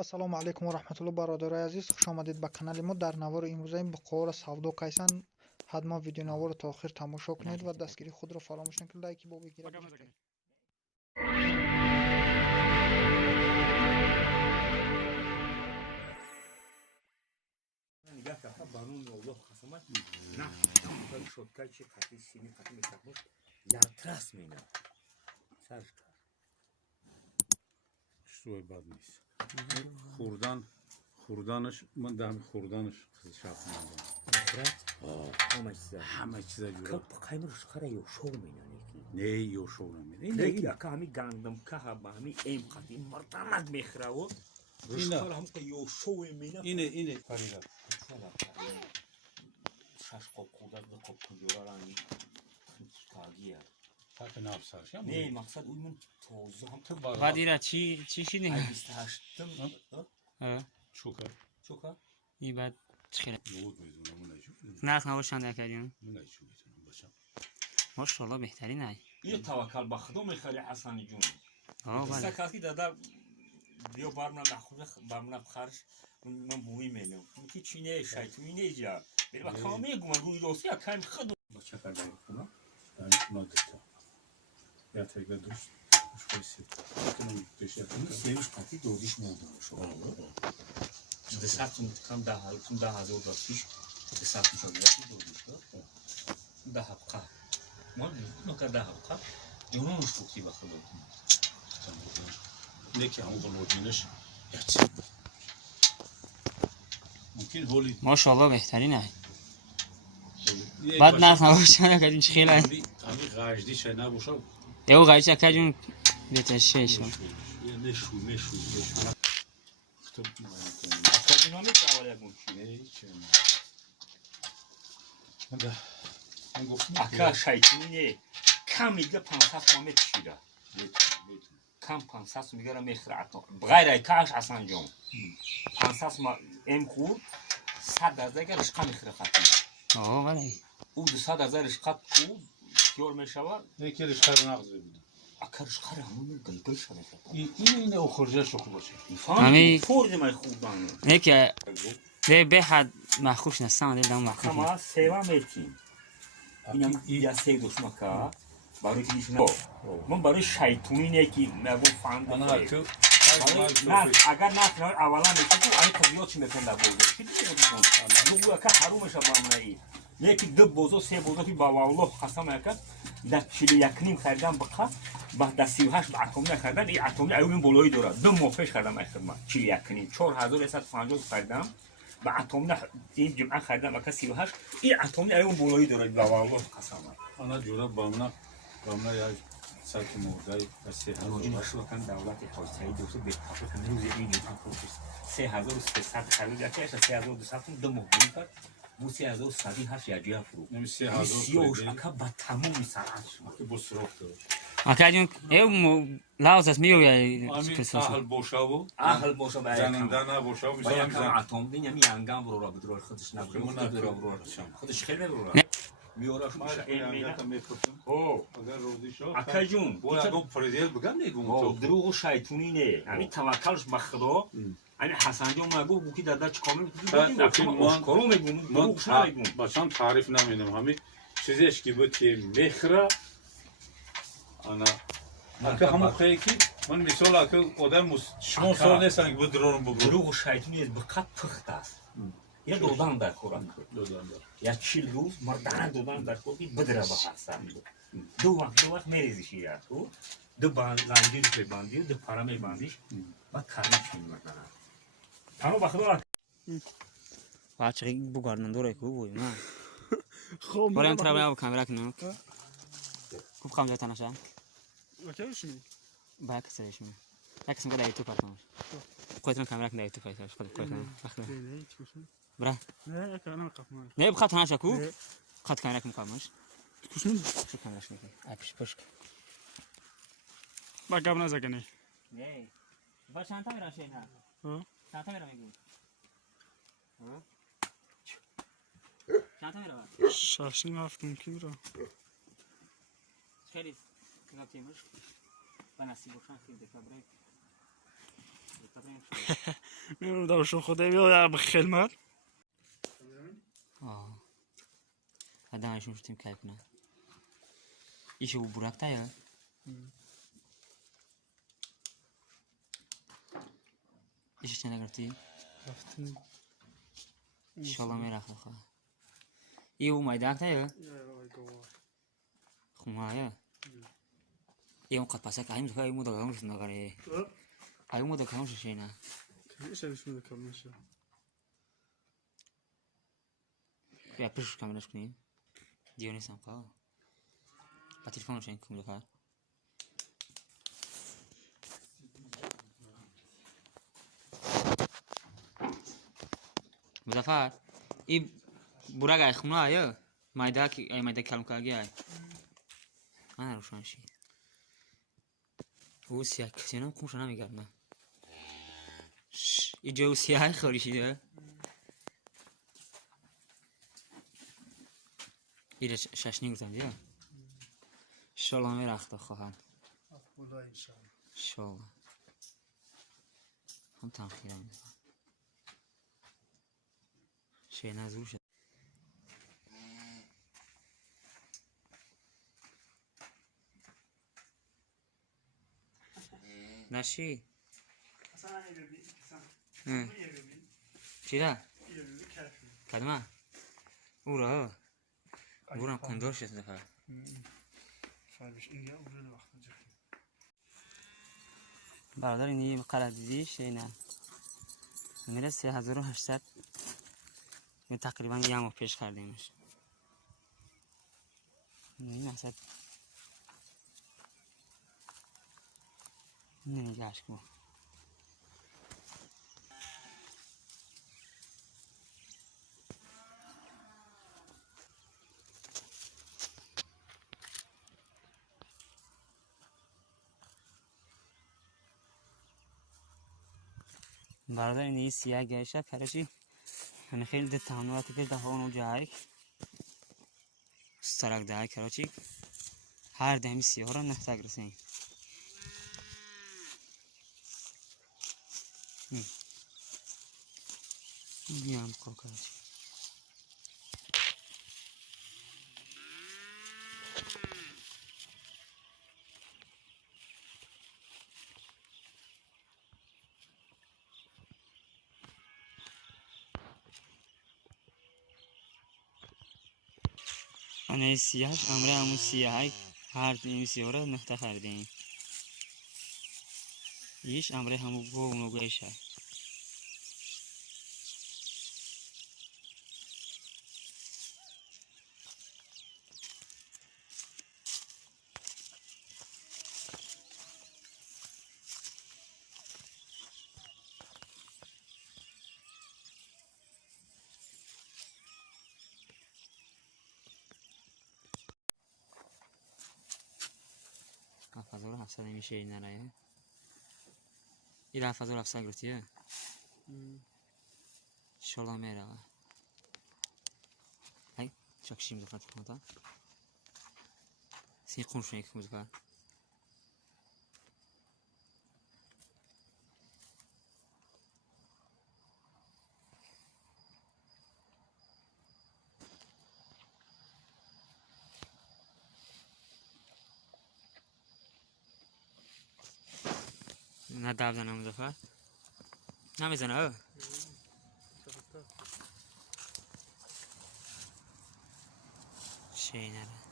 ассалому алайкум ва раҳматуллоҳ. бародарои азиз, хуш омадед ба канали мо. Дар навори имрӯзаи букахора савдо кайсан. ҳатман видеонаворро то охир тамошо кунед ва дастгири худро фаромӯш накунед. лайки бо бигирад. Что бад نیست. خوردنش من دهم خوردنش شب می‌دم. همه چیز جوره. قایمش خره یو شو می‌نانی. نه یو شو نمی‌نی. نه یا کامی گندم که با همی ایم قدیم مرتمد می‌خره و رشتار هم که یو شو می‌نه. اینه پریدا. شش قاب خودت به قاب کنجورانی کاگیه. فقط نفسش. نه مقصد اون من توزه هم تو بعدیرا چی شینه؟ 28 چوکا این بعد چخیره بود می‌دونم اون نجوم. نه نوشان نکردیم. من نجوم می‌تونم باشم. ماشاءالله بهترین ای. یه توکل به خدا می‌خری حسن جون. بله. سکاتی دادا بیا برم نخوره برم نبخرش من بوی می‌نم. کی چینه شایتونی نیجا. برای کامی گمان روی روسی کام خود. بچه کردم کنم. نادیده. یا تیگر دوست. خوشی. می‌تونم دوشی کنم. سیمش قطعی دوزیش می‌دونم شو. دستم کم ده هزار داشتیش. دستم شده دوزیش داد. ده حبقه. ما نکرد ده حبقه. جنونش بودی با خود. نکی همون قلوبینش. ممکن هولی. ماشاءالله بهترین ای. بعد نه نوشان نکردیم چخیره. همین غاجدی چه نباشه. یهو غایش کردیم بهترشش. نشو. اکادمی می‌توانه گوشی. من گفتم اکا شایتونی کم میگه 500 تومن چیره. کم 500 میگه میخره بغیر کاش حسن جون 500 ما ام خورد 100,000 رشقه میخره خاطی. بله. او 200,000 رشقه کو کیور میشوه. یکی رشقه نقض بده. اکا رشقه همون گلگل شده. این اخرجه شو باشه. همین فورد ما خوردن. یکی به حد مخوش نستم دیدم مخوش. اما سیوا میتیم. اینم یا سه دوست مکا برای کیشون. من برای شایتونی نکی نگو فهم. نه اگر نه اولا میگم تو این طبیعت چی میکنه بوده. چی که حرومش بامنایی. یکی دو بوزو سه بوزو که با والله قسم میکنم دچیلی یکنیم خریدم بخا بعد 38 با اتمی خریدم این اتمی ایون بالایی داره 2 ماه پیش خریدم اخرم چیلی یکنیم 4150 خریدم با اتمی این جمعه خریدم با 38 این اتمی ایون بالایی داره با والله قسم انا جورا بامنا یا ساعت موردای بس روزی مشروع کن دولت حوزه‌ای دوست به خاطر کنه روزی این جمعه خودش 3300 خرید که 3200 دو ماه کرد بو 3108 یا جیا فرو نمی 3000 اکا با تموم سرعت که بو سراخ داره اکادیم لازم میوی اهل بوشاو زننده نبوشاو مثلا کار اتم دین یعنی انگام رو بدرور خودش نبود خودش خیلی برو میوراش میشه این اگر روزی شو اکا جون بو اگه پردیل بگم نگم تو دروغ شیطونی نه همین توکلش به خدا این حسن جون مگو بوکی دادا چکامل کارو میگم دروغ نمیگم باشم تعریف نمیدم همین چیزیش که بود که میخره انا اگه همون خیلی که من مثال اگه آدم شما سال نیستن که بود درون بگو دروغ شیطونی از بقت پخت است یا دودان در خوران یا 40 روز مردان دودان در خوران بدره به حسن دو وقت میریزی شیره تو دو زنجیر به باندی دو پرمه باندیش و کارش میمردن تمام بخدا بچه بگردن دوره کو بود نه خب برام ترابل با کامera کنم خوب کام جات نشه اوکیش می باک سرش می عکس میگه تو پاتون خودتون کامera کنید تو پایتاش خودتون برا نه انا قفمان نه بخاطر هاش کو خاطر کامera مکملش کشون شو کامeraش میگه اپش پشک با قبل نزنی نه با چند تا میراشه نه چند تا میرا میگم چند تا میرا شاشین هفتم کی رو خیلی کنم تیمش با نصیب بخشن خیلی دکتر میرم داشتم خدا بیا به خدمت آدمشون شدیم کیف نه ایشو برکتا یا ایشو چه نگرفتی؟ رفتیم انشالله میرخت خواه ای او مایدکتا یا؟ خونه یا؟ ای اون قد پسک ایمون دکا ایمون دکا همشون نگره ایمون دکا همشون شینه میشه بسم دکا میشه بیا پیشش کاملش کنیم دیو نیستم خواه با تلفونش این کم دکا مظفر ای برای گای خونه آیا مایده کلم کاگی آیا من روشانشی او سیاه کسی نم کمشو نمیگردم اینجا او سیاه خوریشیده ایره شش نگرتم دیا شالله همه رخت خواهد شالله هم تنخیرم میدونم شیه نزور شد نشی چی را؟ کدومه؟ او را برام کندور شد دفعه برادر اینی قرار دیدیش نه میره 3800 تقریبا یه ماه پیش خریدیمش این اصلا نمیگهش کن برادر این سیاه گیشه کرشی من خیلی ده تحملاتی که ده اونو جایی سرک ده کراچی هر دمی سیاه را نخته گرسیم بیام که کراچی آنها سیاهش امره همون سیاهی هر دمی سیاه را نخته خریدیم ایش امره همون گو اونو گوشه افزار 700 میشه این نرایه این افزار 700 گرفتیه شالله میره های چکشیم دفعه کنم سی قنش نیک مزکار نه داب زنم مزفر نمیزنه او شی نره